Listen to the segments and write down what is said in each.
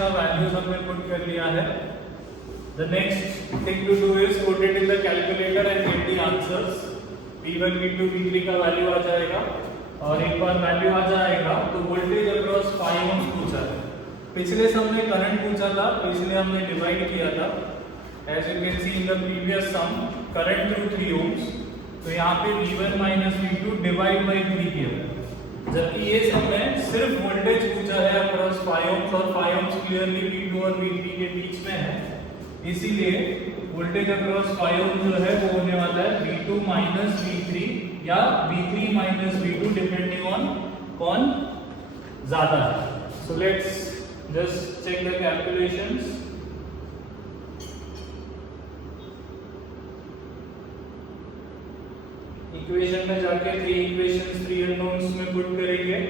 का वैल्यूज हमने पुट कर लिया है. The next thing to do is put it in the calculator and get the answers. V1, V2, V3 का value आ जाएगा और एक बार वैल्यू आ जाएगा तो वोल्टेज अक्रॉस 5 ohms पूछा है. पिछले सम में करंट पूछा था तो इसलिए हमने डिवाइड किया था. As you can see in the previous sum, current through 3 ohms. तो यहाँ पे V1 minus V2 divide by 3 किया है. जबकि ये सम में सिर्फ वोल्टेज पूछा है अक्रॉस 5 ohms और 5 ohms क्लियरली V2 और V3 के बीच में है. इसीलिए वोल्टेज अक्रॉस 5 ohms जो है वो होने वाला है V2 minus V3 या V3 minus V2 depending on कौन ज्यादा है. So let's just check the calculations. Equation में जाके 3 इक्वेशंस 3 अननोन्स में पुट करेंगे.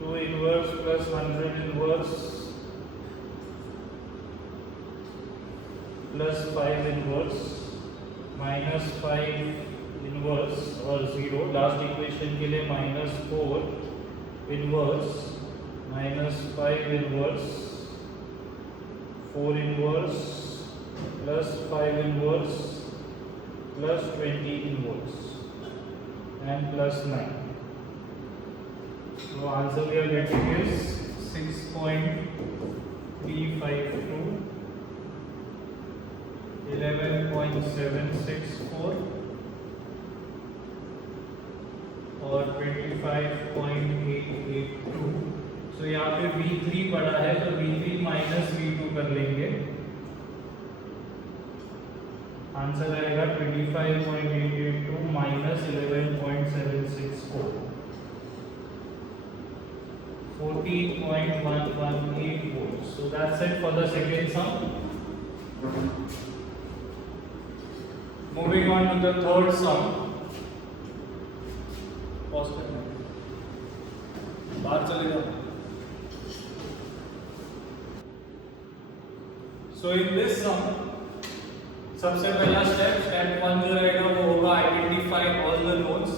Two inverse plus 100 inverse plus 5 inverse minus 5 inverse और 0. लास्ट इक्वेशन के लिए -4 inverse minus 5 inverse 4 inverse plus 5 inverse plus 20 inverse and plus 9. So answer we are getting is 6.352 11.764 और 25.882. सो यहाँ पे V3 पड़ा है तो V3 माइनस V2 कर लेंगे. आंसर आएगा 25.882 minus 11.764 14.118 volts. So that's it for the second sum. Moving on to the third sum. बाहर चले जाओ. So in this sum, सबसे पहला स्टेप 1 जो रहेगा वो होगा आइडेंटिफाई ऑल द नोड्स.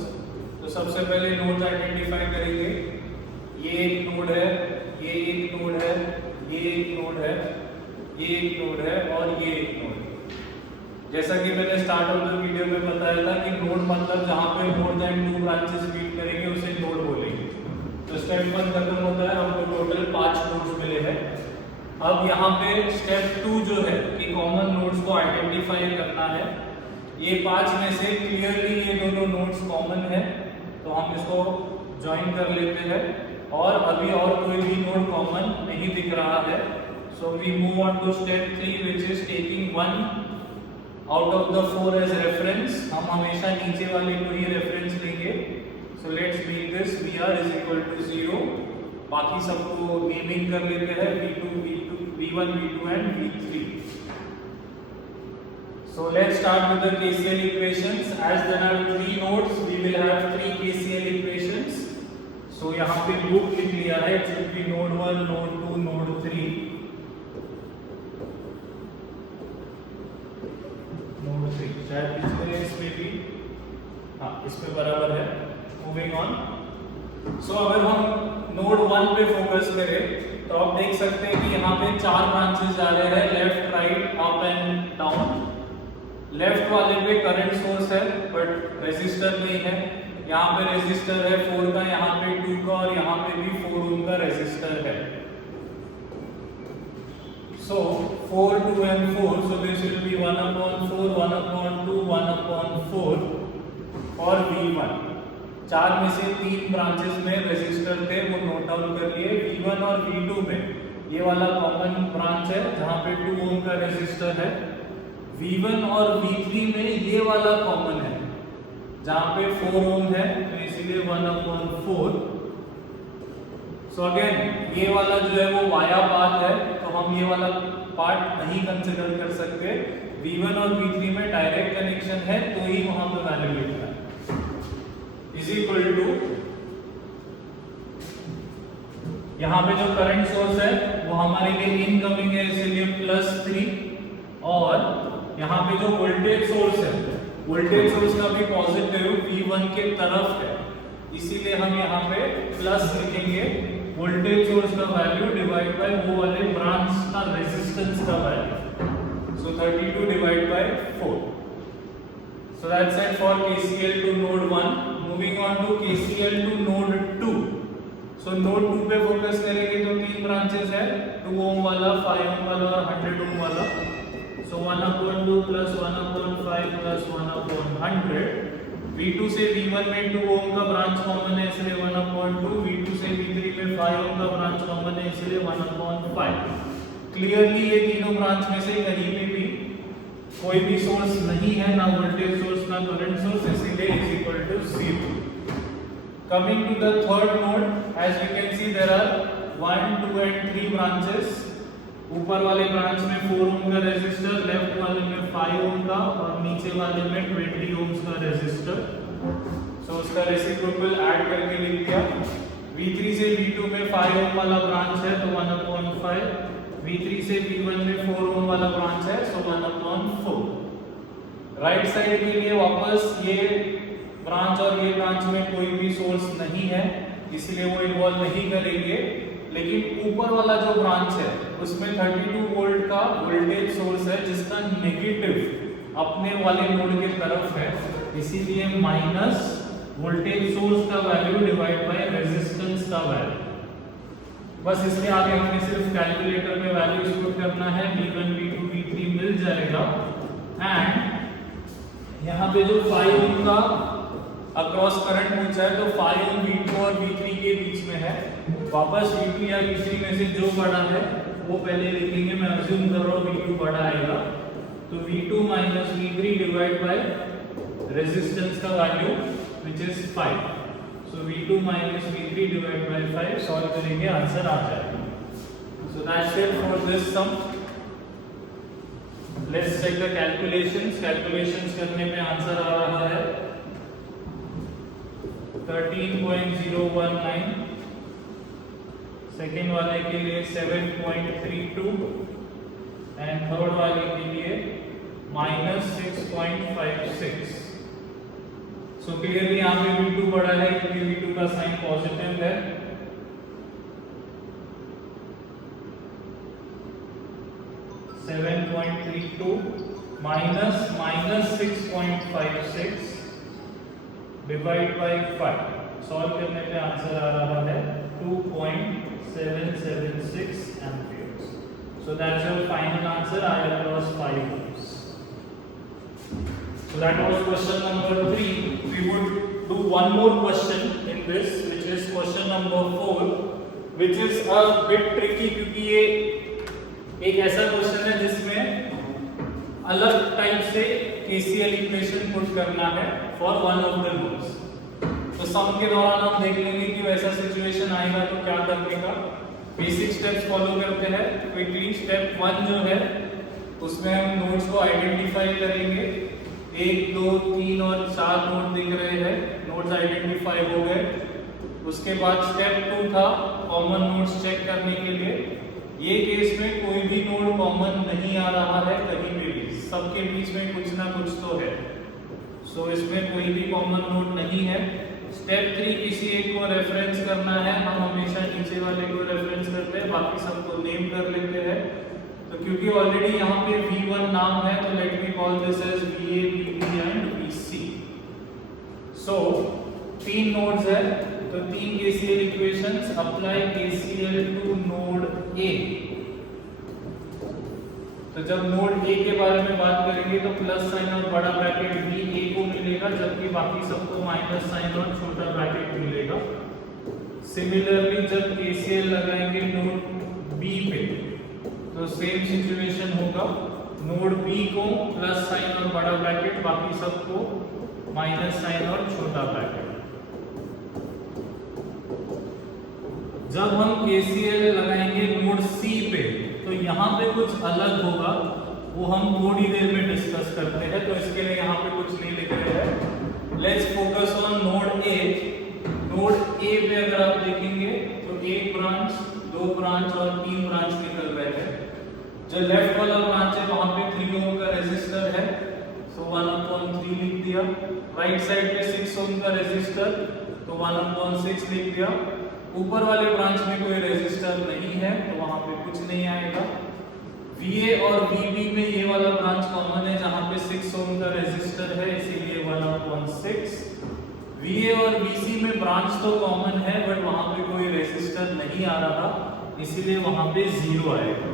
तो सबसे पहले नोड्स आइडेंटिफाई करेंगे. ये एक नोड है, ये एक नोड है, ये एक नोड है, ये एक नोड है और ये एक नोड है. जैसा कि मैंने स्टार्ट ऑफ द वीडियो में बताया था कि नोड मतलब जहां पे मोर देन 2 ब्रांचेस मीट करेंगे उसे नोड बोलेंगे. तो स्टेप 1 खत्म होता है. हमको टोटल 5 नोड्स मिले हैं. अब यहाँ पे स्टेप 2 जो है कि कॉमन नोड्स को आइडेंटिफाई करना है. ये 5 में से क्लियरली ये दोनों नोड्स कॉमन है तो हम इसको ज्वाइन कर लेते हैं. और अभी और कोई भी नोड कॉमन नहीं दिख रहा है. So we move on to step 3 which is taking 1 out of the 4 as reference. हम हमेशा नीचे वाले को ही रेफरेंस लेंगे. So let's make this VR is equal to 0. बाकी सबको नेमिंग कर लेते हैं V2 V1 V2 and V3. So let's start with the KCL equations. As there are 3 nodes, we will have 3 KCL equations. So यहाँ पे loop लिख लिया है. It should be node 1, node 2, node 3. node 3 शायद इसमें भी हाँ इसमें बराबर है. Moving on. So अगर हम नोड 1 पे फोकस करें तो आप देख सकते हैं कि यहाँ पे 4 ब्रांचेस जा रहे हैं left right up and down. Left वाले पे करंट सोर्स है बट रेजिस्टर नहीं है. यहाँ पे रेजिस्टर है 4 का, यहाँ पे 2 का और यहाँ पे भी 4 ओम का रेजिस्टर है. सो 4, 2 and 4. So this will be 1/4, 1/2, 1/4 और V1. 4 में से 3 ब्रांचेस में रेजिस्टर थे वो नोट डाउन कर लिए. V1 और V2 में ये वाला कॉमन ब्रांच है जहाँ पे 2 ओम का रेजिस्टर है. V1 और V3 में ये वाला कॉमन है जहाँ पे 4 ओम है तो इसलिए 1/4. सो अगेन ये वाला जो है वो वाया पाथ है तो हम ये वाला पार्ट नहीं कंसिडर कर सकते. V1 और V3 में डायरेक्ट कनेक्शन है तो ही वहां पे वैल्यू लिखना है. इज इक्वल टू यहाँ पे जो करंट सोर्स है वो हमारे लिए इनकमिंग है, इसीलिए +3, और यहाँ पे जो वोल्टेज सोर्स है, वोल्टेज सोर्स का भी पॉजिटिव V1 के तरफ है, इसीलिए हम यहाँ पे प्लस लिखेंगे वोल्टेज सोर्स का वैल्यू डिवाइड बाय वो वाले ब्रांच का रेजिस्टेंस का value, so 32 divided by 4. So that's it for KCL to node 1. Moving on to KCL to node 2. So node 2 पे फोकस करेंगे तो तीन ब्रांचेस है, 2 ओम वाला, 5 ओम वाला और 100 ओम वाला. So 1/2 plus 1/5 plus 1/100. V2 से V1 में 2 ओम का ब्रांच कॉमन है, इसलिए 1/2. V2 से V3 में 5 ओम का ब्रांच कॉमन है, इसलिए 1/5. क्लियरली ये तीनों ब्रांच में से कहीं पे भी कोई भी सोर्स नहीं है, ना वोल्टेज सोर्स ना करंट सोर्स, इसीलिए is equal to 0. Coming to the third node, as you can see there are 1, 2 and 3 branches. ऊपर वाले ब्रांच में 4 ओम का रेजिस्टर, लेफ्ट वाले में 5 ओम का और नीचे वाले में 20 ओम्स का रेजिस्टर. सो उसका रेसिप्रोकल ऐड करके लिख दिया. V3 से V2 में 5 ओम वाला ब्रांच है तो 1/5. V3 से V1 में 4 ओम वाला ब्रांच है, सो 1/4. राइट साइड के लिए वापस ये ब्रांच और ये ब्रांच में कोई भी सोर्स नहीं है, इसलिए वो इन्वॉल्व नहीं करेंगे. लेकिन ऊपर वाला जो ब्रांच है उसमें 32 वोल्ट का वोल्टेज सोर्स है जिसका नेगेटिव अपने वाले नोड के तरफ है, इसीलिए माइनस वोल्टेज सोर्स का वैल्यू डिवाइड बाय रेजिस्टेंस का वैल्यू. बस इसके आगे हमें सिर्फ कैलकुलेटर में वैल्यूज पुट करना है. V1 V2 V3 मिल जाएगा. एंड यहाँ पे जो 5 ओम का अक्रॉस करंट पूछा है तो 5 ओम V2 और V3 के बीच में है. वापस V2 या V3 में से जो बड़ा है वो पहले लिखेंगे. मैं अज्यूम कर रहा हूँ V2 बड़ा आएगा, तो V2 minus V3 divide by resistance का value which is 5. So V2 minus V3 divided by 5 solve करेंगे, आंसर आ जाएगा. So that's it for this sum. Let's check the calculations. Calculations करने पे आंसर आ रहा है 13.019. सेकेंड वाले के लिए 7.32 एंड थर्ड वाले के लिए -6.56. सो क्लियरली यहाँ पे V2 बड़ा है क्योंकि V2 का साइन पॉजिटिव है. -6.56 डिवाइड बाय 5 सॉल्व करने पे आंसर आ रहा है 2.776 amperes. So that's your final answer. I across 5 ohms. So that was question number 3. We would do one more question in this, which is question number 4, which is a bit tricky क्योंकि ये एक ऐसा question है जिसमें अलग type से KCL equation put करना है for one of the nodes. तो सम के दौरान हम देख लेंगे कि वैसा सिचुएशन आएगा तो क्या करने का. बेसिक स्टेप्स फॉलो करते हैं क्विकली. स्टेप 1 जो है उसमें हम नोड्स को आइडेंटिफाई करेंगे. 1, 2, 3 और 4 नोड दिख रहे हैं, नोड्स आइडेंटिफाई हो गए. उसके बाद स्टेप 2 था कॉमन नोड्स चेक करने के लिए. ये केस में कोई भी नोड कॉमन नहीं आ रहा है कहीं पे भी, सबके बीच में कुछ ना कुछ तो है. सो इसमें कोई भी कॉमन नोड नहीं है. स्टेप 3 किसी एक को रेफरेंस करना है. हम हमेशा नीचे वाले को रेफरेंस करते हैं, बाकी सबको नेम कर लेते हैं. तो क्योंकि ऑलरेडी यहाँ पे V1 नाम है तो let me call this as VA, VB and VC. So 3 nodes है तो 3 KCL equations. Apply KCL to node A. तो जब नोड A के बारे में बात करेंगे तो प्लस साइन और बड़ा ब्रैकेट VA को मिलेगा, जबकि बाकी सबको माइनस साइन और छोटा ब्रैकेट मिलेगा. सिमिलरली जब KCL लगाएंगे नोड B पे तो सेम सिचुएशन होगा. नोड B को प्लस साइन और बड़ा ब्रैकेट, बाकी सबको माइनस साइन और छोटा ब्रैकेट. जब हम KCL लगाएंगे नोड C पे तो यहाँ पे कुछ अलग होगा, वो हम थोड़ी देर में डिस्कस करते हैं. तो इसके लिए यहाँ पे कुछ नहीं लिख रहे हैं. Let's focus on node A. Node A पे अगर आप देखेंगे तो एक ब्रांच, दो ब्रांच और तीन ब्रांच निकल रहे हैं। जो लेफ्ट वाला ब्रांच है वहां पे 3 ओम का रेजिस्टर है, तो 1/3 लिख दिया। राइट साइड पे 6 ओम का रेजिस्टर, तो 1/6 लिख दिया। ऊपर वाले ब्रांच में कोई रेजिस्टर नहीं है तो वहां पे कुछ नहीं आएगा। VA और VB में ये वाला ब्रांच कॉमन है जहां पे 6 ओम का रेजिस्टर है, इसीलिए 1/6। VA और VC में ब्रांच तो कॉमन है बट वहां पे कोई रेजिस्टर नहीं आ रहा, इसीलिए वहां पे 0 आएगा।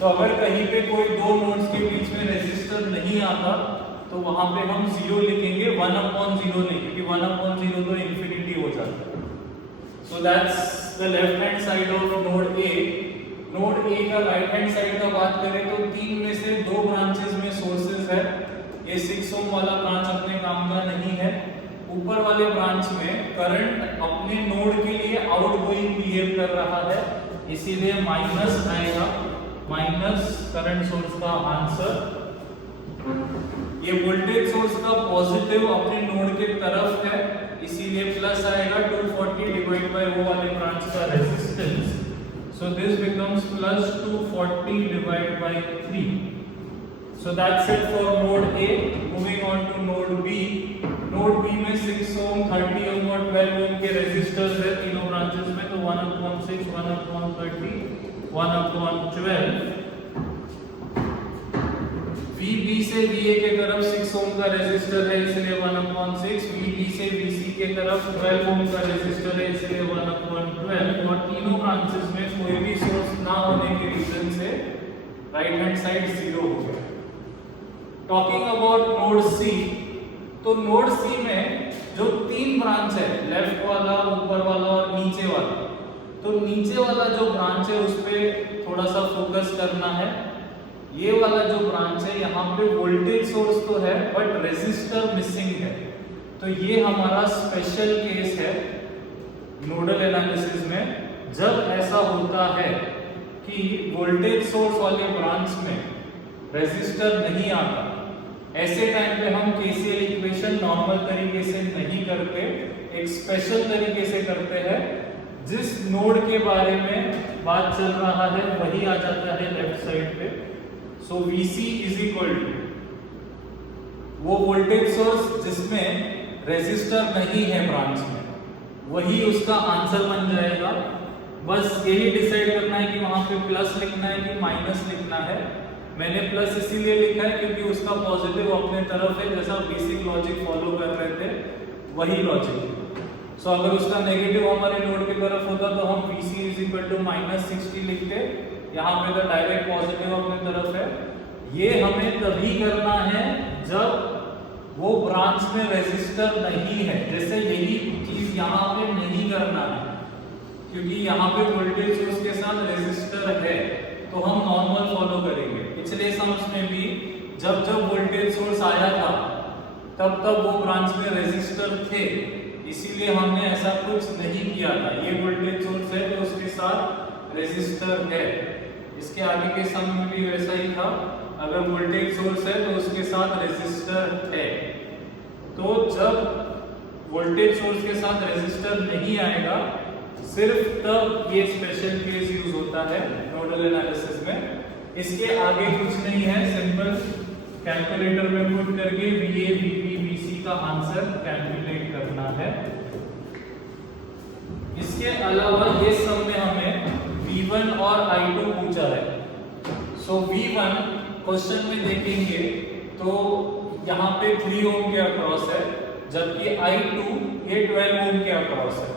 तो अगर कहीं पे कोई दो नोड्स के बीच में रेजिस्टर नहीं आता तो वहां पे हम 0 लिखेंगे, 1/0 नहीं, क्योंकि 1/0 तो इंफिनिटी हो जाता है। So that's the left hand side of node A। Node A का राइट हैंड साइड का बात करें तो 3 में से 2 ब्रांचेस में सोर्सेज है। ये 6 ओम वाला ब्रांच अपने काम का नहीं है। ऊपर वाले ब्रांच में करंट अपने नोड के लिए आउटगोइंग बिहेव कर रहा है, इसीलिए माइनस आएगा, माइनस करंट सोर्स का आंसर। ये वोल्टेज सोर्स का पॉजिटिव अपने नोड के तरफ है, इसीलिए प्लस आएगा 240 डिवाइड बाय वो वाले ब्रांच का resistance. So this becomes plus 240 divided by 3. So that's it for node A. Moving on to node B. Node B में 6 ohm, 30 ohm और 12 ohm के रेजिस्टर्स है तीनों ब्रांचेस में, तो 1/6, 1/30, 1/12। VB से VA के तरफ 6 ohm का रेजिस्टर है, इसलिए 1/6। VB से VC के तरफ 12 ohm का रेजिस्टर है, इसलिए 1/12। और तीनों ब्रांचेस में कोई भी सोर्स ना होने के रीजन से राइट हैंड साइड 0 हो गया। टॉकिंग अबाउट नोड C, तो नोड C में जो 3 ब्रांच है, लेफ्ट वाला, ऊपर वाला और नीचे वाला, तो नीचे वाला जो ब्रांच है उस पे थोड़ा सा फोकस करना है। ये वाला जो ब्रांच है यहाँ पे वोल्टेज सोर्स तो है बट रेजिस्टर मिसिंग है, तो ये हमारा स्पेशल केस है नोडल एनालिसिस में। जब ऐसा होता है कि वोल्टेज सोर्स वाले ब्रांच में रेजिस्टर नहीं आता, ऐसे टाइम पे हम KCL इक्वेशन नॉर्मल तरीके से नहीं करते, एक स्पेशल तरीके से करते हैं। जिस नोड के बारे में बात चल रहा है वही आ जाता है लेफ्ट साइड पे। सो VC इज इक्वल टू वो वोल्टेज सोर्स जिसमें रेजिस्टर नहीं है ब्रांच में, वही उसका आंसर बन जाएगा। बस यही डिसाइड करना है कि वहां पे प्लस लिखना है कि माइनस लिखना है। मैंने प्लस इसीलिए लिखा है क्योंकि उसका पॉजिटिव अपने तरफ है, जैसा बेसिक लॉजिक फॉलो कर रहे थे वही लॉजिक। सो अगर उसका नेगेटिव हमारे नोड की तरफ होता तो हम VC इज इक्वल टू -60 लिखते। यहाँ पे तो डायरेक्ट पॉजिटिव अपने तरफ है। ये हमें तभी करना है जब वो ब्रांच में रेजिस्टर नहीं है, जैसे यही चीज यहाँ पे नहीं करना है क्योंकि यहाँ पे वोल्टेज सोर्स के साथ रेजिस्टर है, तो हम नॉर्मल फॉलो करेंगे। पिछले सम्स में भी जब जब वोल्टेज सोर्स आया था तब तब वो ब्रांच में रेजिस्टर थे, इसीलिए हमने ऐसा कुछ नहीं किया था। ये वोल्टेज सोर्स है तो उसके साथ रेजिस्टर है। इसके आगे के सम में भी वैसा ही था, अगर वोल्टेज सोर्स है तो उसके साथ रेजिस्टर है। तो जब वोल्टेज सोर्स के साथ रेजिस्टर नहीं आएगा सिर्फ तब ये स्पेशल केस यूज होता है नोडल एनालिसिस में। इसके आगे कुछ नहीं है, सिंपल कैलकुलेटर में पुट करके VA, VB, VC का आंसर कैलकुलेट करना है। इसके अलावा ये सब में हमें V1 और I2 पूछा है। सो V1 क्वेश्चन में देखेंगे तो यहाँ पे 3 ओम के अक्रॉस है, जबकि I2 ये 12 ओम के अक्रॉस है।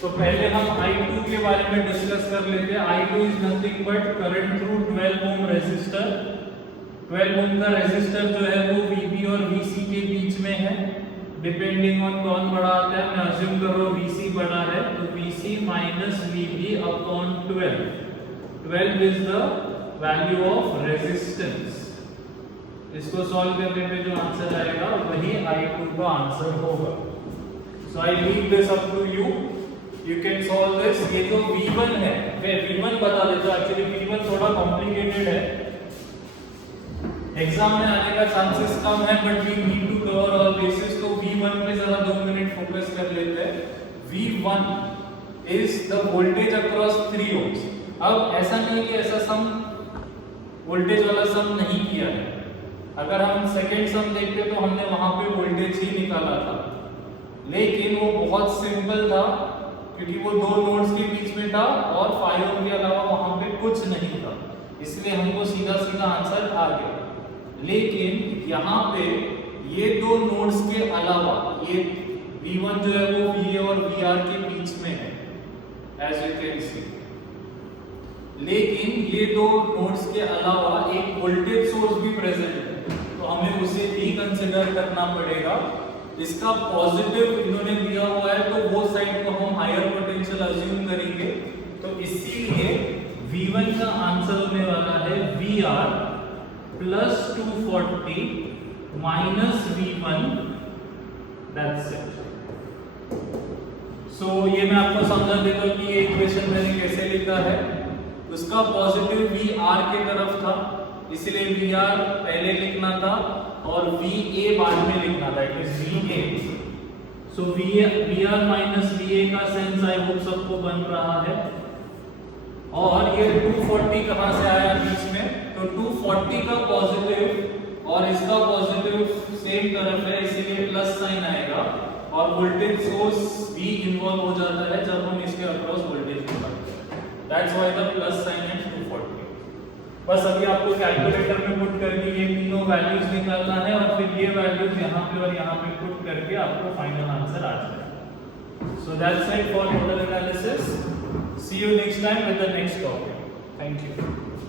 तो पहले हम I2 के बारे में डिस्कस कर लेते हैं। I2 is nothing but current through 12 ohm resistor. 12 ohm का रेजिस्टर जो है वो VB और VC के बीच में है, डिपेंडिंग ऑन कौन बड़ा आता है। मैं अज्यूम कर रहा हूँ VC बड़ा है, तो VC minus VB upon 12। 12 is the value of resistance. इसको सॉल्व करने पे जो आंसर आएगा वही I2 का आंसर होगा। So I leave this up to you, you can solve this. ये जो V1 है, मैं V1 बता देता हूं। एक्चुअली V1 थोड़ा कॉम्प्लिकेटेड है, एग्जाम में आने का चांसेस कम है, but we need to cover all basis. तो V1 पे जरा 2 मिनट फोकस कर लेते हैं। V1 is the voltage across 3 ohms. अब ऐसा नहीं कि ऐसा सम वोल्टेज वाला सम नहीं किया है। अगर हम सेकेंड सम देखते तो हमने वहां पे वोल्टेज ही निकाला था, लेकिन वो बहुत सिंपल था क्योंकि वो दो नोड्स के बीच में था और 5 ओम के अलावा वहां पे कुछ नहीं था, इसलिए हमको सीधा सीधा आंसर आ गया। लेकिन यहाँ पे ये दो नोड्स के अलावा ये V1 जो है वो VA और VR के बीच में है, एज यू कैन सी। लेकिन ये दो नोड्स के अलावा एक वोल्टेज सोर्स भी प्रेजेंट है, तो हमें उसे भी कंसीडर करना पड़ेगा। इसका पॉजिटिव इन्होंने दिया हुआ है तो वो साइड को हम हायर पोटेंशियल अज्यूम करेंगे, तो इसीलिए V1 का आंसर होने वाला है VR plus 240 minus V1, that's it. So ये मैं आपको समझा देता हूं कि ये इक्वेशन मैंने कैसे लिखा है। उसका पॉजिटिव VR की तरफ था, इसलिए VR पहले लिखना था और VA बाद में लिखना था, it is VA। So VR minus VA का सेंस आई होप सबको बन रहा है। और ये 240 कहां से आया बीच में, तो 240 का पॉजिटिव और इसका पॉजिटिव सेम तरफ है, इसीलिए प्लस साइन आएगा और वोल्टेज सोर्स भी इन्वॉल्व हो जाता है जब हम इसके अक्रॉस वोल्टेज निकालते हैं। That's why the plus sign and 240। बस अभी आपको कैलकुलेटर में पुट करके ये तीनों वैल्यूज निकालना है और फिर ये वैल्यूज यहाँ पे और यहाँ पे पुट करके आपको फाइनल आंसर आ जाएगा। So that's it for nodal analysis. See you next time with the next topic. Thank you.